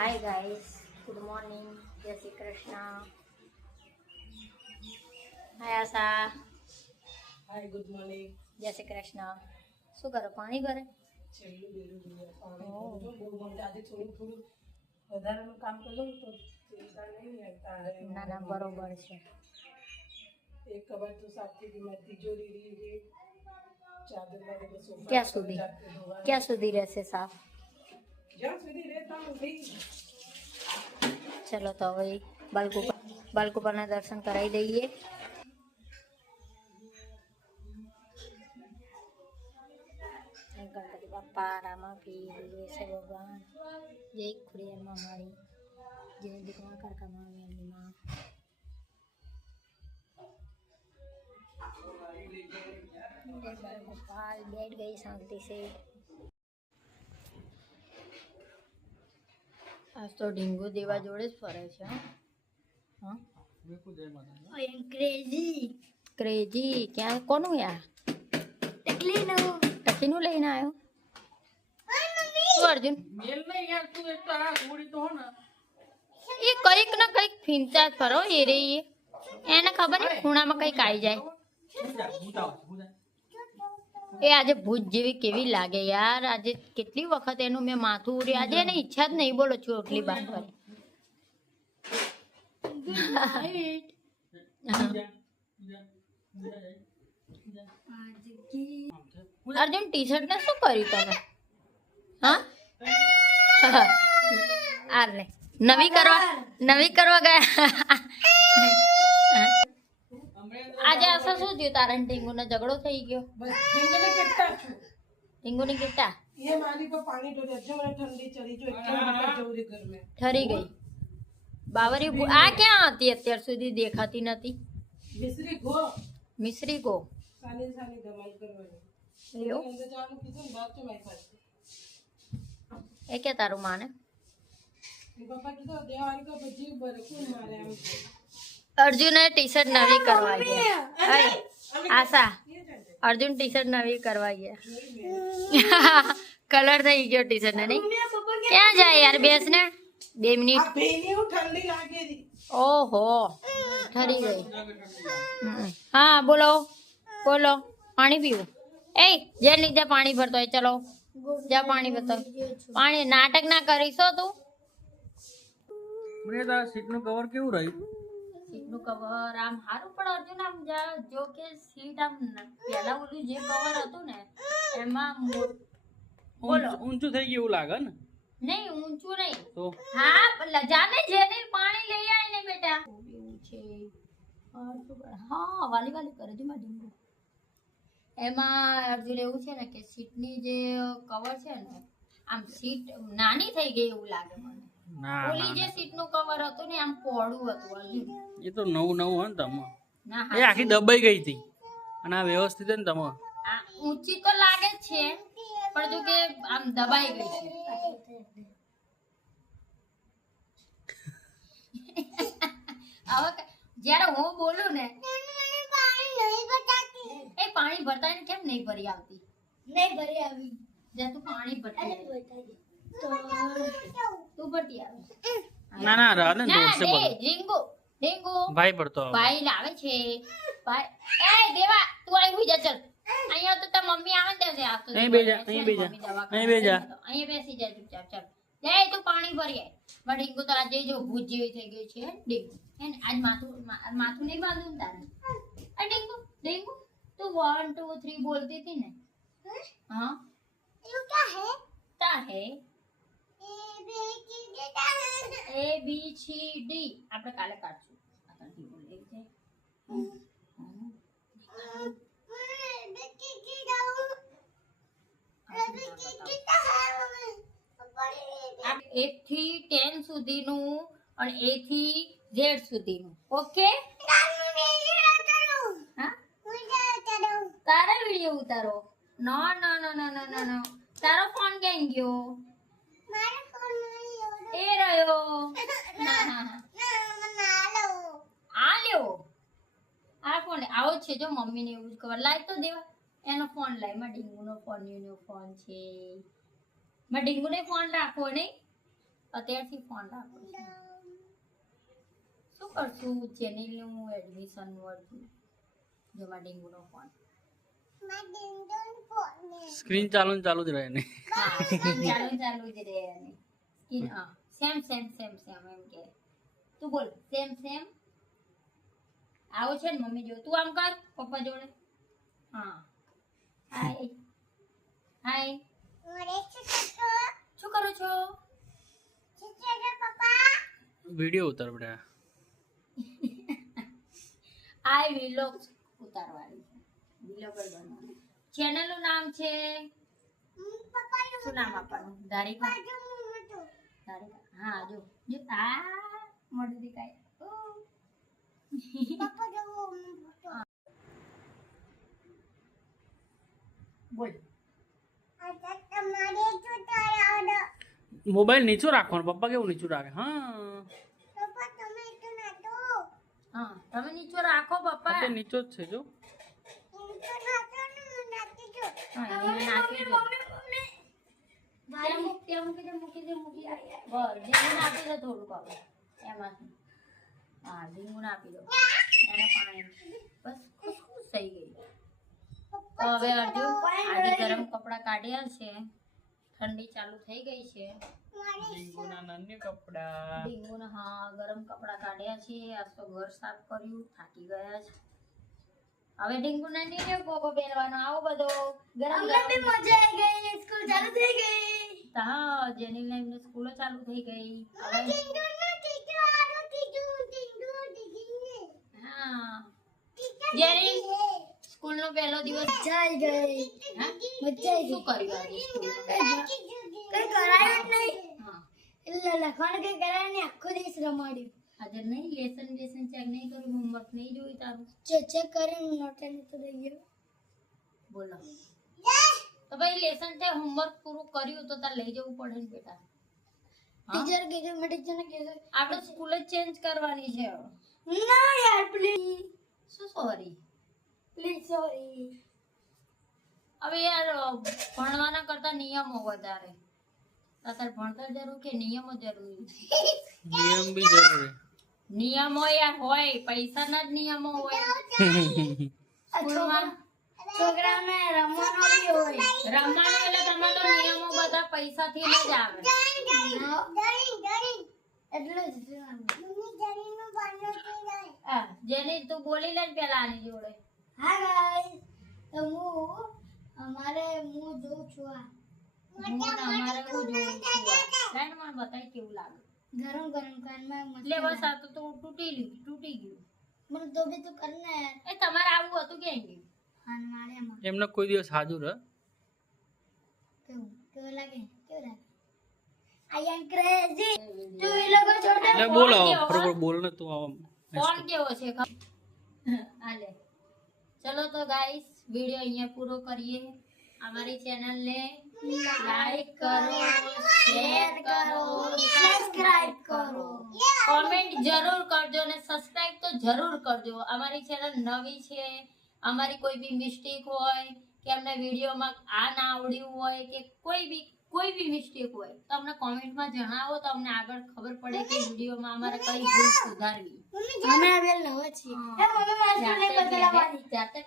Hi guys, good morning, જય Shri Krishna. Hi Asha. Hi good morning. જય શ્રી કૃષ્ણ. શું કરો? પાણી ભરે? છેલ્લું બેલું જોઈએ પાણી ભરજો. બહુ મને આજે થોડું વધારાનું કામ કરજો તો ચિંતા નહીં રહેતા. ના ના, બરોબર છે. એક કબાટ તો સાફ થઈ ગઈ, મારી તિજોરી રહી, ચાદર લાગે સોફા. ક્યાં સુધી રહેશે સાફ? જ્યાં સુધી રહેતા નથી. ચલો તો હવે બાલકુપાના દર્શન કરાવી દઈએ. ગણપતિ બાપા, રામા પીર, વિશે ભગવાન, જય ખુડિયારમાં મારી, જય દીકરા કાકામાં મેલીમાં. બેઠ ગઈ શાંતિ से. આજ તો ડીંગુ દેવા જોડે જ ફરે છે. હા ક્રેઝી ક્યાં કોનું યાર? ટકલીનું લઈને આવ્યો શું અર્જુન? એ કઈક ને કઈક ફીંચા જ ફરો એ રે એને ખબર નહીં ખૂણામાં કઈક આવી જાય. એ આજે ભૂત જેવી કેવી લાગે યાર. આજે કેટલી વખત એનું મેં માથું ઉડ્યું. આજે એની ઈચ્છા જ નહીં બોલો ચોટલી બાંધવાની. અર્જુન ટી શર્ટ ને શું કર્યું તમે? હા આ લે નવી કરવા ગયા. આજે આશા શું થયું? તારા ટીંગુ ને ઝઘડો થઈ ગયો? ટીંગુની કેટલા ये माली को पानी डोले जो मैं ठंडी चली जो एकदम ऊपर जौरी घर में ઠરી ગઈ. બાવરી આ ક્યાં હતી અત્યાર સુધી? દેખાતી નથી. મિશ્રી ગો સાની ધમાલ કરવાની. અંદર જવાનું કીધું ને બાદ તો મારી પાસે એ કે તારું માને પપ્પા કીધું દેવાળી કો બજી બરે કોણ મારે આમ. અર્જુને ટી શર્ટ નવી કરવા ગયા. આશા અર્જુન ટી શર્ટ નવી કરવા ગયા. કલર થઈ ગયો ટી શર્ટ ને. નહીં ક્યાં જાય યાર? બેસ ને 2 મિનિટ. ઠંડી લાગેલી. ઓહો ઠરી ગઈ. હા બોલો પાણી પીવું? એ જે લીધે પાણી ભરતો હોય ચલો જા પાણી ભરતો. પાણી નાટક ના કરીશો તું. મને તારા સીટનું કવર કેવું રહ્યું? સીટનું કવર આમ સારું પણ અર્જુન આમ જો કે સીટ આમ પહેલા ઓલું જે કવર હતું ને એમાં બોલો ઊંચું થઈ ગયું એવું લાગે ને? નહીં ઊંચું નહીં તો હા જાને જેને પાણી લઈ આય ને બેટા એવું છે. હા વાલી કરે છે મારી. એમાં અર્જુન એવું છે ને કે સીટની જે કવર છે ને આમ સીટ નાની થઈ ગઈ એવું લાગે મને. ઓલી જે સીટનું કવર હતું ને આમ પહોળું હતું અર્જુન. એ તો નવું હોય ને તમે. ના એ આખી દબાઈ ગઈ હતી અને આ વ્યવસ્થિત ને તમે આ ઊંચી તો લાગે જ છે પણ જો કે આમ દબાઈ ગઈ છે. હવે જ્યારે હું બોલું ને એ પાણી ભરતા ને કેમ નહીં ભરી આવતી? નહીં ભરી આવી. જ્યાં તું પાણી ભરતી તું ભરતી આવે. ના રાલે દોડશે બોલ. રિંગુ ભાઈ પડતો ભાઈ લાવે છે. ભાઈ એ દેવા તું આવી હુઈ જા. ચલ અહીંયા તો તાર મમ્મી આવે ને ત્યાં આ તો અહીં બેજા અહીંયા બેસી જા ચૂપચાપ. ચાલ લે તું પાણી ભરી આય. પણ રિંગુ તો આજે જો ભૂત જેવી થઈ ગઈ છે. ડિંગુ હે ને આજ માથું નહીં બાંધું તારે. આ ડિંગુ તું 1 2 3 બોલતી હતી ને? हाँ क्या है ABCD આપણે કાલે કાઢશું. એક થી 10 સુધીનું અને A થી Z સુધીનું. ઓકે તારે વિડિયો ઉતારો? નો તારો ફોન ક્યાં ગયો? એ રહ્યો. આ લ્યો આ ફોન આવો છે જો મમ્મીને એવું જ ખબર. લાય તો દેવા એનો ફોન લાય. માં ડીંગુનો ફોન છે. માં ડીંગુને ફોન રાખવો નહીં અત્યારથી ફોન રાખો છો. શું કરશું ચેનલનું એડમિશન વધુ જેમાં ડીંગુનો ફોન સ્ક્રીન ચાલુ ને ચાલુ જ રહે ને. ચાલુ જ રહે અને સેમ એમ કે તું બોલ સેમ આવો છે ને મમ્મી જો તું આમ કર પપ્પા જોડે હા હાય શું કરો છો વિડીયો ઉતાર બેટા. આ વિલોગ ઉતારવાની છે વિલોગર બનવાનું. ચેનલનું નામ છે શું નામ આપવાનું ધારિકા હા જો આ મોઢું દેખાય બોલ મોબાઈલ નીચું રાખવાનું. પપ્પા કેવું નીચું રાખે? હા હા તમે નીચો રાખો પપ્પા તે નીચો જ છે જો. હા એને નાખી દો ત્યાં મૂકી દે બસ ડીંગુને આપી દો થોડુંક હવે એમાંથી હા ડીંગુને આપી દો એને પાણી બસ ખુશ થઈ ગઈ. તો હવે અર્જુન આજે ગરમ કપડાં કાઢ્યા છે ઠંડી ચાલુ થઈ ગઈ છે ડીંગુના નાની કપડા. ડીંગુના હા ગરમ કપડાં કાઢ્યા છે આજ તો ઘર સાફ કર્યું થાકી ગયા છે. હવે ડીંગુના નીચે કોકો પહેરવાનો આવો બધો ગરમ ગરમ મજા આવી ગઈ સ્કૂલ ચાલુ થઈ ગઈ. હા જેનીને એમને સ્કૂલો ચાલુ થઈ ગઈ. હા જેની સ્કૂલનો પહેલો દિવસ મજા આવી ગઈ. શું કર્યું આજે સ્કૂલમાં? કઈ કરાયું જ નહીં. હા એટલે લખવાનું કઈ કરાયું નહીં આખો દિવસ રમાડ્યું. આજે નહીં લેસન ચેક નહીં કર્યું હોમવર્ક નહીં જોયું તારું ચેક કરીને નોટ તો દઈ ગયો બોલો તો ભાઈ લેસન ચેક હોમવર્ક પૂરું કર્યું તો તાર લઈ જવું પડે ને બેટા. ટીચર કીધું મેં ટીચરને કીધું આપણે સ્કૂલ જ ચેન્જ કરવાની છે ના યાર પ્લીઝ શું સોરી પ્લીઝ સોરી. હવે યાર ભણવાના કરતા નિયમો વધારે. તાર ભણતર જરૂર કે નિયમો જરૂરી? નિયમ બી જરૂરી. નિયમો યાર હોય પૈસાના જ નિયમો હોય. સ્કૂલમાં છોકરાઓને રમવાનો બી હોય. રમવાનો એટલે તમારે તો નિયમો બધા પૈસાથી જ આવે. એટલે જ જેની તું બોલી લે પેલા આની જોડે. હા ગાઈસ તો અમારે હું જોઉં છું આ અમારે હું જોઉં છું લાઈન માં બતાય કેવું લાગે ગરમ કાનમાં એટલે બસ આ તો તૂટી ગયું મને તો બી તો કરને એ તમારે આવું હતું કે ગયું હાન મારે એમને કોઈ દિવસ હાજર હે કેવું લાગે આઈ એમ ક્રેઝી તું એ લોકો છોટે એટલે બોલો બરોબર બોલ ને તું આમ ફોન કેવો છે હાલે ચલો તો ગાઈસ વિડિયો અહીંયા પૂરો કરીએ. અમારી ચેનલને લાઈક કરો શેર કરો સબસ્ક્રાઇબ કરો કોમેન્ટ જરૂર કરજો અને સબસ્ક્રાઇબ તો જરૂર કરજો. અમારી ચેનલ નવી છે. અમારી કોઈ બી મિસ્ટેક હોય કે અમને વિડીયોમાં આ ના આવડ્યું હોય કે કોઈ બી મિસ્ટેક હોય તો અમને કોમેન્ટમાં જણાવો તો અમને આગળ ખબર પડે કે વિડીયોમાં અમારે કઈ ભૂલ સુધારવી. અમે હવે નવા છીએ. જાતે